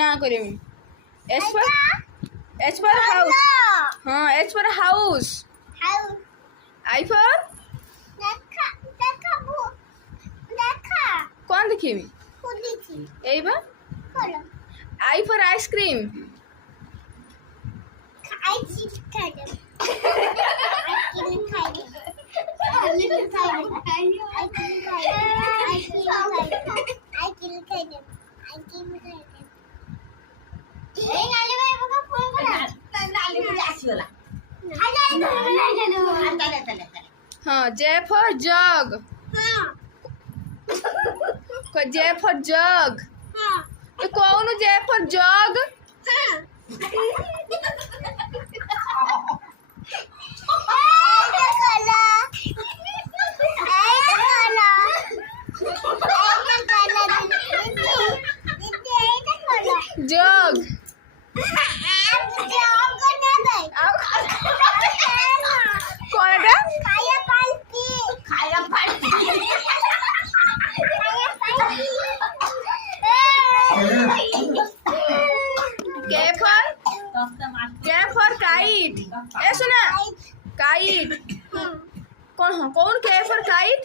না করিম। H for house. हाँ H for house. I for कौन देखी मी यही बा I for ice cream. हाँ J for jug. J for jug. तो कौन J for jug? जग कौन है K for kite. ए सुना kite कौन हाँ कौन K for kite?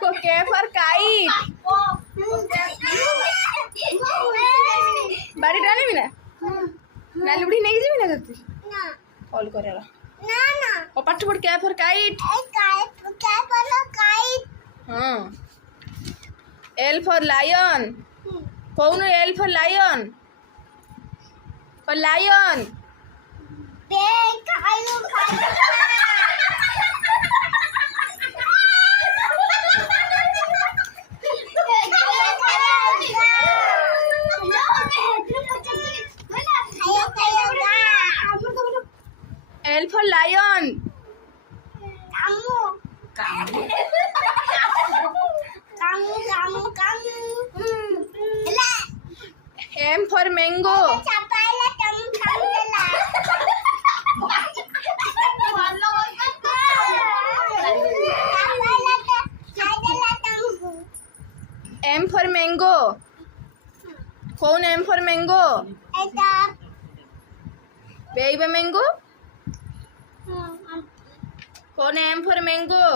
को K for kite. बाड़ी डाले भी ना नाली बुढ़ी नहीं की ना करती कॉल करेगा और पाठ पढ़ K for kite. हाँ L for lion. कौन L for lion? lion. L for lion. M for mango. M for mango. कौन M for mango? Baby mango. कौन M for mango?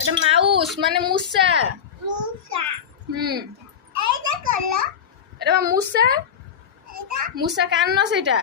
এটা মাউস মানে মুসা। এটা মুসা মুসা কান না সেটা।